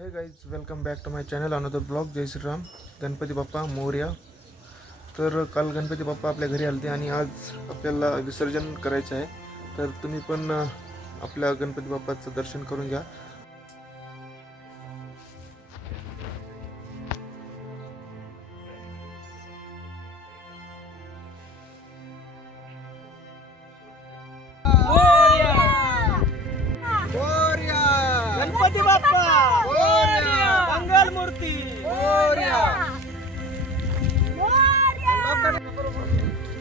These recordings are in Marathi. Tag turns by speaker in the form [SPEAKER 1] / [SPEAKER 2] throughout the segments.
[SPEAKER 1] Hey guys welcome back to my channel another blog जय श्रीराम गणपती बाप्पा मोर्या तर काल गणपती बाप्पा आपल्या घरी आलते आणि आज आपल्याला विसर्जन करायचं आहे. तर तुम्ही पण आपल्या गणपती बाप्पाचं दर्शन करून घ्या.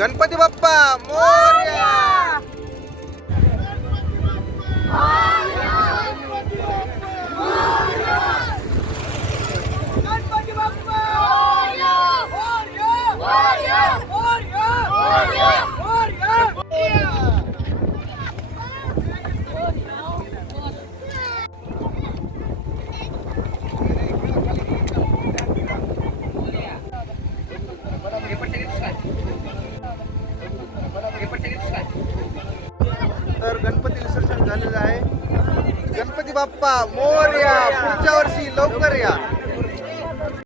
[SPEAKER 2] गणपती बाप्पा
[SPEAKER 1] मोर्या! तर गणपती विसर्जन झालेलं आहे. गणपती बाप्पा मोर्या पुढच्या वर्षी लवकर या.